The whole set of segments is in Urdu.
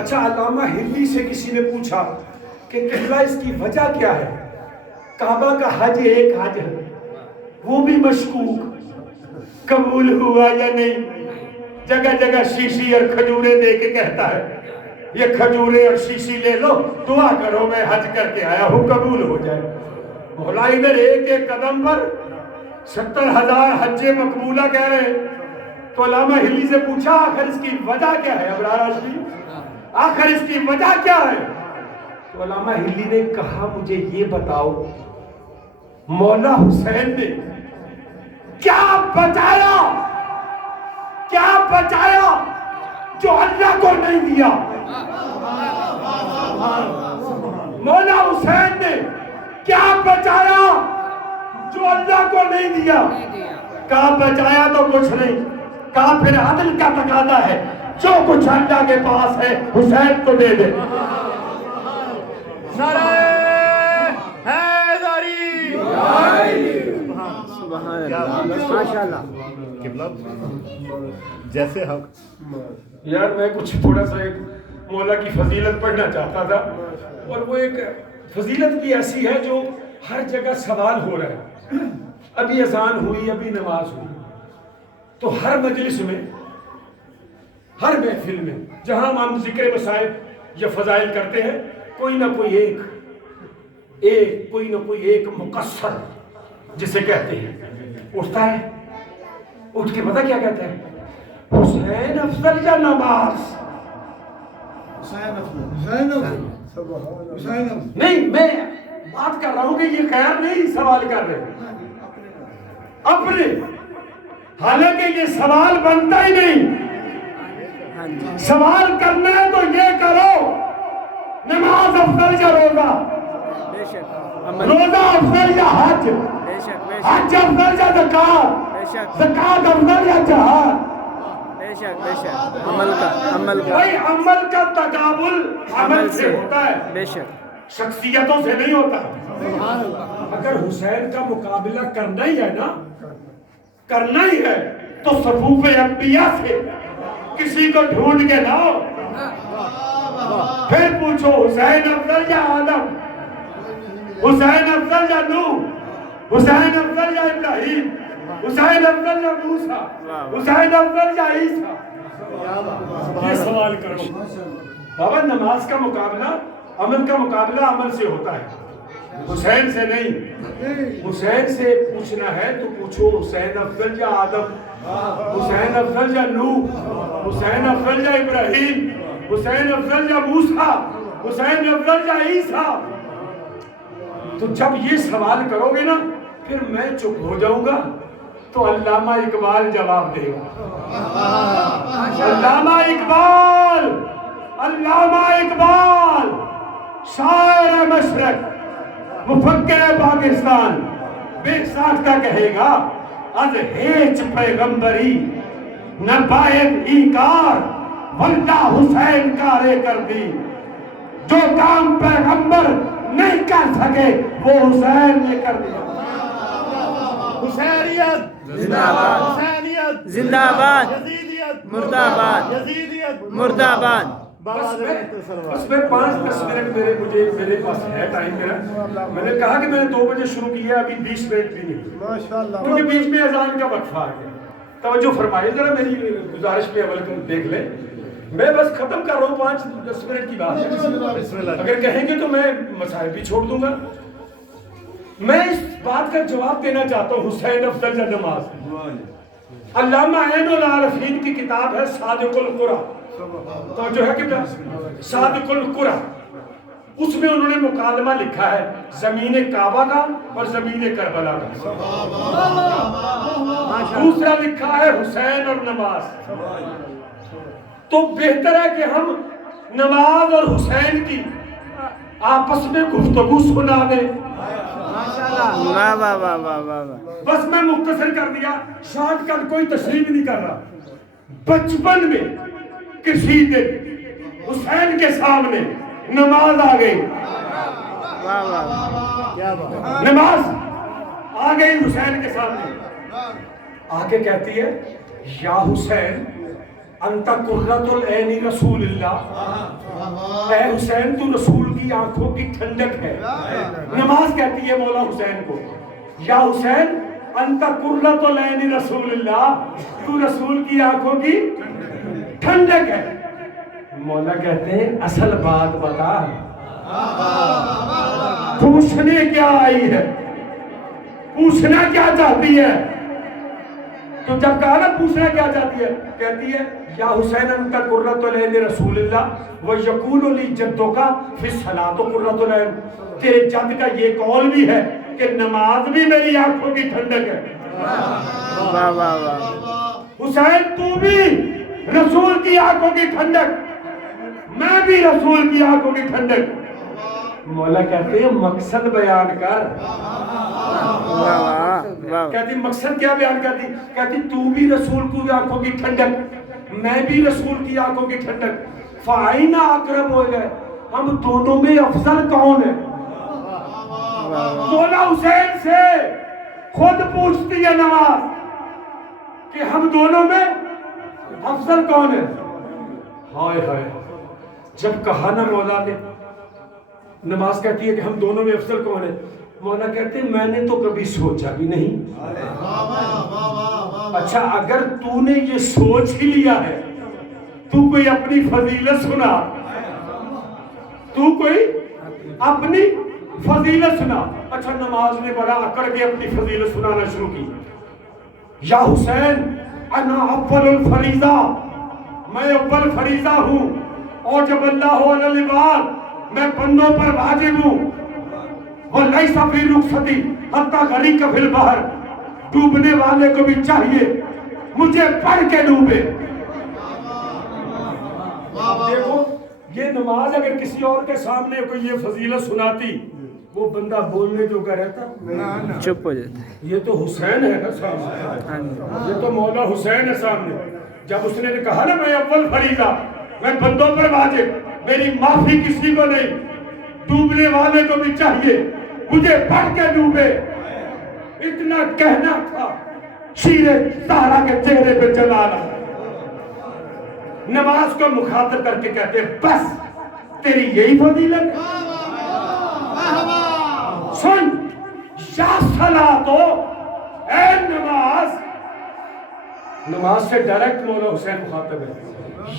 اچھا علامہ ہندی سے کسی نے پوچھا کہ قبلہ اس کی وجہ کیا ہے؟ کعبہ کا حج ایک حج ہے، وہ بھی مشکوک، قبول ہوا یا نہیں؟ جگہ جگہ شیشی اور کھجورے دے کے کہتا ہے یہ کھجورے اور شیشی لے لو، دعا کرو میں حج کر کے آیا ہوں، قبول ہو جائے۔ مولا ادھر ایک ایک قدم پر 70,000 حج مقبولہ کہہ رہے ہیں۔ تو علامہ ہلی سے پوچھا آخر اس کی وجہ کیا ہے؟ ابرار ہاشمی آخر اس کی وجہ کیا ہے؟ تو علامہ ہلی نے کہا مجھے یہ بتاؤ مولا حسین نے کیا بچایا جو اللہ کو نہیں دیا؟ مولا حسین نے کیا بچایا جو اللہ کو نہیں دیا؟ کہا بچایا تو کچھ نہیں، کہا پھر عدل کا تقاضا ہے جو کچھ اللہ کے پاس ہے حسین کو دے دے۔ نعرہ حیدری! سبحان اللہ، ماشاءاللہ۔ جیسے ہم یار میں کچھ تھوڑا سا ایک مولا کی فضیلت پڑھنا چاہتا تھا، اور وہ ایک فضیلت بھی ایسی ہے جو ہر جگہ سوال ہو رہا ہے۔ ابھی اذان ہوئی، ابھی نماز ہوئی، تو ہر مجلس میں، ہر محفل میں جہاں ہم ذکر مسائل یا فضائل کرتے ہیں، کوئی نہ کوئی ایک مقصر جسے کہتے ہیں اٹھتا ہے، اٹھ کے پتہ کیا کہتا ہے؟ حسین افضل یا نماز؟ نہیں، میں بات کر رہا ہوں کہ یہ خیر نہیں سوال کر رہے اپنے، حالانکہ یہ سوال بنتا ہی نہیں۔ سوال کرنا ہے تو یہ کرو نماز افضل یا روزہ، روزہ افضل یا حج، حج افضل یا زکات، زکات افضل یا جہاد۔ عمل کا تقابل عمل سے ہوتا ہے، شخصیتوں سے نہیں ہوتا۔ اگر حسین کا مقابلہ کرنا ہی ہے نا، کرنا ہی ہے تو صفوف انبیاء سے کسی کو ڈھونڈ کے لاؤ، پھر پوچھو حسین افضل یا آدم، حسین افضل یا نوح، حسین افضل یا ابراہیم، حسین افضل یا موسیٰ، حسین افضل یا عیسیٰ۔ یہ سوال کرو بابا، نماز کا مقابلہ، عمل کا مقابلہ عمل سے ہوتا ہے، حسین سے نہیں۔ حسین سے پوچھنا ہے تو پوچھو حسین افضل یا آدم، حسین افضل یا نوح، حسین افضل یا ابراہیم، حسین افضل یا موسیٰ، حسین افضل یا عیسیٰ۔ تو جب یہ سوال کرو گے نا پھر میں چپ ہو جاؤں گا تو علامہ اقبال جواب دے گا۔ علامہ اقبال، علامہ اقبال شاعر مشرق، مفکر پاکستان، بے ساختہ کہے گا از ہیچ پیغمبری نہ باید ای کار ولدہ حسین کارے کر دی۔ جو کام پیغمبر نہیں کر سکے وہ حسین نے کر دیا۔ حسینیت زندہ باد، حسینیت زندہ باد، یزیدیت مردہ باد، یزیدیت مردہ آباد۔ بس میں 5-10 منٹ میرے پاس ہے ٹائم میرا۔ میں نے کہا کہ میں نے 2 بجے شروع کیا، ابھی 20 منٹ بھی نہیں، کیونکہ بیچ میں اذان کا وقفہ آ گیا۔ توجہ فرمائے ذرا، میری گزارش پہ عمل کر دیکھ لیں۔ میں بس ختم کر رہا ہوں، 5-10 منٹ کی بات ہے، اگر کہیں گے تو میں مسائل بھی چھوڑ دوں گا۔ میں اس بات کا جواب دینا چاہتا ہوں، حسین افضل یا نماز۔ علامہ عین العارفین کی کتاب ہے صادق القرآن، تو جو ہے کہ صادق القرآن، اس میں انہوں نے مکالمہ لکھا ہے زمین کعبہ کا اور زمین کربلا کا۔ دوسرا لکھا ہے حسین اور نماز۔ تو بہتر ہے کہ ہم نماز اور حسین کی آپس میں گفتگو سنا دیں۔ واہ واہ واہ واہ واہ۔ بس میں مختصر کر دیا، شارٹ کٹ کوئی تشریح نہیں کر رہا۔ بچپن میں کسی دن حسین کے سامنے نماز آ گئی، نماز آ گئی حسین کے سامنے، آ کے کہتی ہے یا حسین انت قرۃ العین رسول اللہ، اے حسین تو رسول کی آنکھوں کی ٹھنڈک ہے۔ نماز کہتی ہے مولا حسین کو، یا حسین انت قرۃ العین رسول اللہ، تو رسول کی آنکھوں کی ٹھنڈک ہے۔ مولا کہتے ہیں اصل بات بتا، پوچھنے کیا آئی ہے، پوچھنا کیا چاہتی ہے؟ تو جب کہا نا پوچھنا کیا چاہتی ہے، کہتی ہے یا حسین انت قرۃ العین رسول اللہ ویقول لی جدک فی الصلاۃ قرۃ العین، تیرے جد کا یہ قول بھی ہے کہ نماز بھی میری آنکھوں کی ٹھنڈک ہے۔ واہ واہ واہ، حسین تو بھی رسول کی آنکھوں کی ٹھنڈک، میں بھی رسول کی آنکھوں کی ٹھنڈک۔ مولا کہتے ہیں مقصد بیان کر۔ واہ واہ واہ، کہتی مقصد کیا بیان کرتی؟ کہتی تو بھی رسول کی آنکھوں کی ٹھنڈک، میں بھی رسول کی آنکھوں کی ٹھنڈک، فَأَيْنَ أَقْرَبُ إِلَيْهِ، ہم دونوں میں افضل کون ہے؟ مولا حسین سے خود پوچھتی ہے نماز کہ ہم دونوں میں افضل کون ہے؟ ہائے ہائے، جب کہا نا مولا نے، نماز کہتی ہے کہ ہم دونوں میں افضل کون ہے، مولا کہتے ہیں میں نے تو کبھی سوچا بھی نہیں۔ اچھا اگر تو نے یہ سوچ ہی لیا ہے، تو کوئی اپنی فضیلت سنا، تو کوئی اپنی فضیلت سنا۔ اچھا نماز نے بڑا اکڑ کے اپنی فضیلت سنانا شروع کی، یا حسین انا اول الفریضہ، میں اول فریضہ ہوں، اور جب اللہ علی العباد، میں بندوں پر واجب ہوں، وَلَيْسَ فِي رُخْصَتِي حَتَّى غَرِقَ فِي الْبَحْرِ، ڈوبنے والے کو بھی چاہیے مجھے پڑھ کے ڈوبے۔ دیکھو یہ نماز اگر کسی اور کے سامنے کوئی یہ فضیلت سناتی، وہ بندہ بولنے جو کا رہتا، چپ ہو جاتا ہے۔ یہ تو حسین ہے نا سامنے، یہ تو مولا حسین ہے سامنے۔ جب اس نے کہا نا میں اول فریضہ، میں بندوں پر واجب، میری معافی کسی کو نہیں، ڈوبنے والے کو بھی چاہیے مجھے پڑھ کے ڈوبے، اتنا کہنا تھا، شیر زہرا کے چہرے پہ جلال ہے۔ نماز کو مخاطب کر کے کہتے ہیں بس تیری یہی فضیلت ہے؟ سن یا صلاتو، اے نماز، نماز سے ڈائریکٹ مولا حسین مخاطب ہے،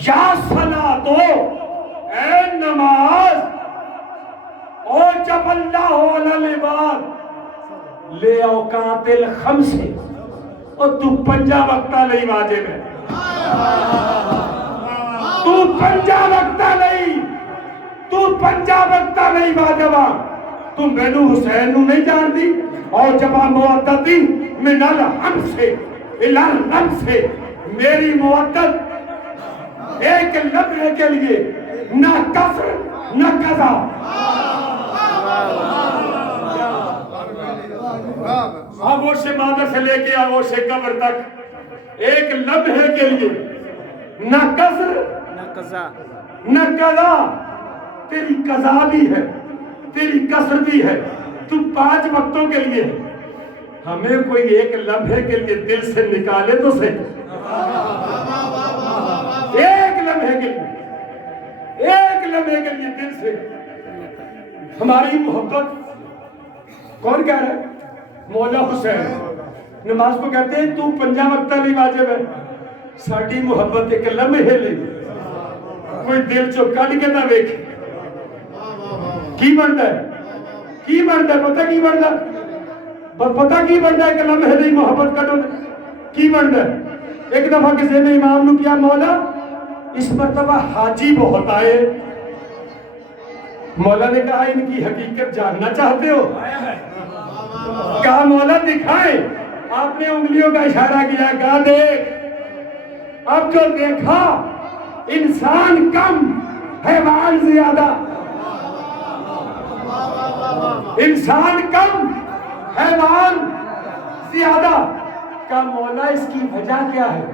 یا صلاتو، اے نماز، اور جب اللہ علی العباد لے اوقات الخمس، اور تو پنجا وقتہ نہیں واجب ہے، تو پنجا وقتہ نہیں، تو پنجا وقتہ نہیں واجبہ، تو میں نو حسین نو نہیں جان دی، اور جب معددی من الحمس الى الحمس، میری معدد ایک لمحے کے لیے نہ کفر نہ قضا، آغوش مادہ سے لے کے آغوش قبر تک ایک لمحے کے لیے نہ کفر نہ قضا، نہ قضا، تیری قضا بھی ہے تیری کسر بھی ہے، تو 5 وقتوں کے لیے ہے، ہمیں کوئی ایک لمحے کے لیے دل سے نکالے تو صحیح، ایک لمحے کے لیے، ایک لمحے کے لیے دل سے ہماری محبت کون کہہ رہا ہے؟ مولا حسین۔ نماز کو کہتے ہیں تو پنجا وقتہ نہیں واجب ہے، ساڑھی محبت ایک لمحے لے، کوئی دل چو کڑ کے نہ ویکھ کی بنتا ہے، کی بنتا ہے، پتہ کی بنتا ہے، پتہ کی بنتا ہے کہ لمحے نہیں محبت کٹو کی بنتا ہے۔ ایک دفعہ کسی نے امام نو کیا مولا اس مرتبہ حاجی بہت آئے، مولا نے کہا ان کی حقیقت جاننا چاہتے ہو؟ کہا مولا دکھائیں، آپ نے انگلیوں کا اشارہ کیا، کہا دیکھ اب جو دیکھا انسان کم حیوان زیادہ، انسان کم حیوان زیادہ، کا مولا اس کی وجہ کیا ہے؟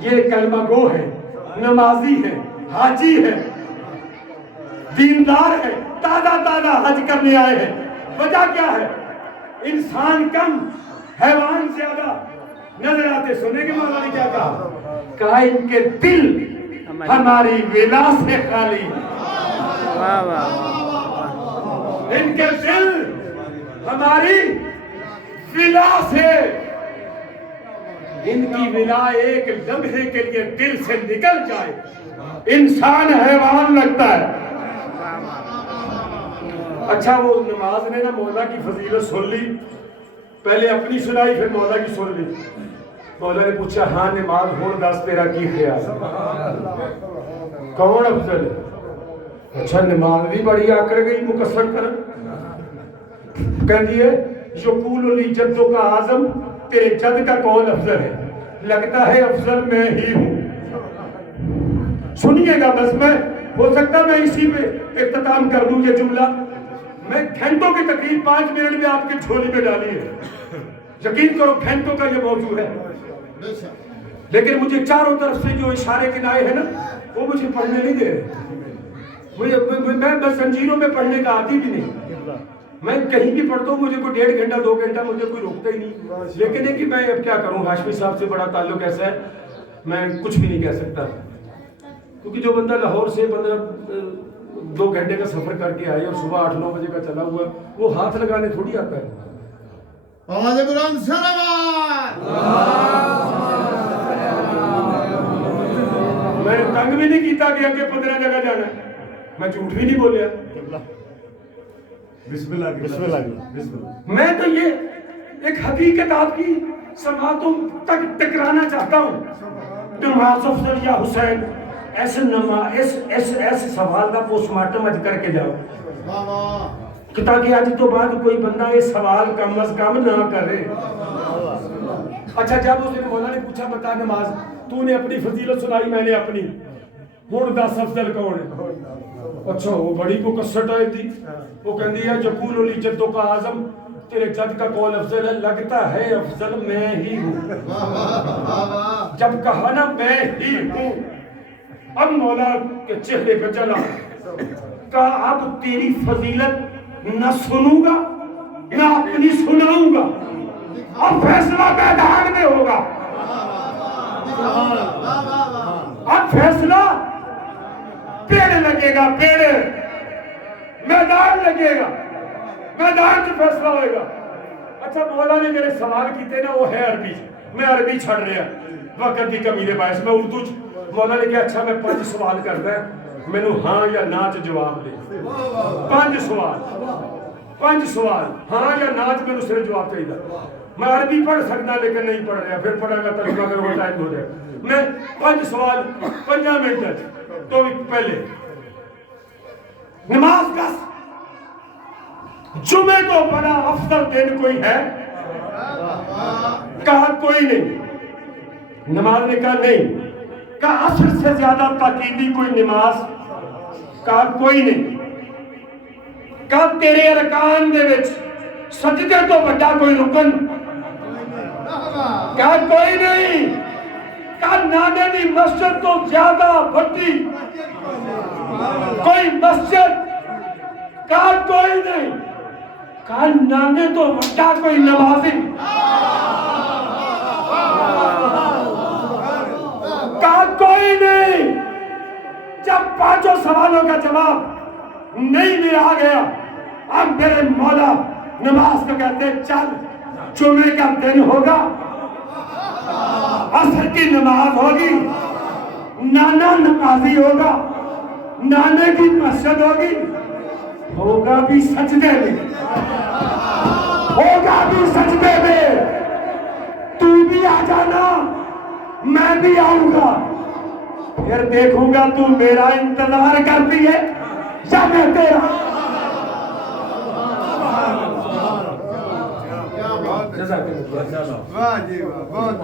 یہ کلمہ گو ہے، نمازی ہے، حاجی ہے، دیندار ہے، تازہ حج کرنے آئے ہیں، وجہ کیا ہے؟ انسان کم حیوان زیادہ نظر آتے باتیں سنیں گے مولا نے کیا کہا ان کے دل ہماری ولا سے خالی، واہ واہ ان کے دل ہماری ولا سے، ان کی ولا ایک لمحے کے لیے دل سے نکل جائے انسان حیوان لگتا ہے۔ اچھا وہ نماز نے نا مولا کی فضیلت سن لی، پہلے اپنی سنائی پھر مولا کی سن لی۔ مولا نے پوچھا ہاں نماز ہون دس تیرا کی خیال کون افضل ہے؟ اچھا نماز بھی بڑی آکر گئی مکسر کر، کہہ دیئے یقول لی جدوں کا اعظم، تیرے جد کا کون افضل ہے؟ لگتا ہے افضل میں ہی ہوں۔ سنیے گا بس، میں ہو سکتا میں اسی پہ اختتام کر دوں یہ جملہ، میں گھنٹوں کی تقریب 5 منٹ میں آپ کی جھولی میں ڈالی ہے، یقین کرو گھنٹوں کا یہ موضوع ہے، لیکن مجھے چاروں طرف سے جو اشارے کنائے ہیں نا وہ مجھے پڑھنے نہیں دے رہے، میں زنجیروں میں پڑھنے کا عادی بھی نہیں، میں کہیں بھی پڑھتا ہوں، مجھے کوئی 1.5 گھنٹہ 2 گھنٹہ مجھے کوئی روکتا ہی نہیں، لیکن ہے کہ میں اب کیا کروں، ہاشمی صاحب سے بڑا تعلق ایسا ہے میں کچھ بھی نہیں کہہ سکتا، کیونکہ جو بندہ لاہور سے 2 گھنٹے کا سفر کر کے آئے اور صبح 8-9 بجے کا چلا ہوا وہ ہاتھ لگانے تھوڑی آتا ہے۔ آواز بلند سلامات، میں نے تنگ بھی نہیں کیتا کہ آگے 15 جگہ جانا ہے، میں جھوٹ بھی نہیں بولیا، بسم اللہ میں تو یہ ایک حقیقت آپ کی سماعتوں تک ٹکرانا چاہتا ہوں۔ نماز افضل یا حسین، ایسے سوال کا پوسٹ مارٹم اج کر کے جاؤ کہ تاکہ آج تو بعد کوئی بندہ یہ سوال کم از کم نہ کرے۔ اچھا جب اس نے مولا نے پوچھا بتا نماز، تو نے اپنی فضیلت سنائی میں نے اپنی، ہون 10 افضل کون ہے؟ اچھا وہ بڑی کو کسٹ آئی تھی، وہ کہندی ہے یقول لی جدوں کا اعظم، تیرے جد کا کون افضل ہے؟ لگتا ہے افضل میں ہی ہوں۔ جب کہا نا میں ہی ہوں، اب مولا کے چہرے پہ چلا، کہا اب تیری فضیلت نہ سنوں گا نہ اپنی سناؤں گا، اب فیصلہ میدان میں ہوگا، اب فیصلہ پیڑ لگے گا، پیڑ میدان لگے گا، میدان سے فیصلہ ہوئے گا۔ اچھا مولا نے میرے سوال کیتے نا وہ ہے عربی، میں عربی چھڑ رہا وقت کی کمی دے باعث میں اردو مولا نے کہا اچھا میں 5 سوال کرتا ہے، میں نے ہاں یا نا چ جواب دے، 5 سوال ہاں یا نا چ میں نے صرف جواب چاہیے، میں عربی پڑھ سکتا لیکن نہیں پڑھ رہا، پھر پڑھا گا ترجمہ کروں گا ٹائم ہو جائے، میں 5 سوال 5 منٹ ہے۔ تو پہلے نماز کا جمعے تو بڑا افضل دن کوئی ہے؟ کہا کوئی نہیں، نماز نے کہا نہیں، کہا عصر سے زیادہ تاکیدی کوئی نماز؟ کہا کوئی نہیں، کہا تیرے ارکان دے وچ سجدے تو بڑا کوئی رکن؟ کہا کوئی نہیں، کہا نانے دی مسجد تو زیادہ بڑی کوئی مسجد؟ کہا کوئی نہیں، کہا نانے تو بڑا کوئی نمازی؟ کہا کوئی نہیں۔ جب 5 سوالوں کا جواب نہیں بھی آ گیا، اب میرے مولا نماز کو کہتے ہیں چل جمعے کا دن ہوگا، عصر کی نماز ہوگی، نانا نمازی ہوگا، نانے کی مسجد ہوگی، ہوگا بھی سجدے میں، ہوگا بھی سجدے میں، تو بھی آ جانا میں بھی آؤں گا، پھر دیکھوں گا تو میرا انتظار کرتی ہے یا میں تیرا۔ واہ جی واہ، بہت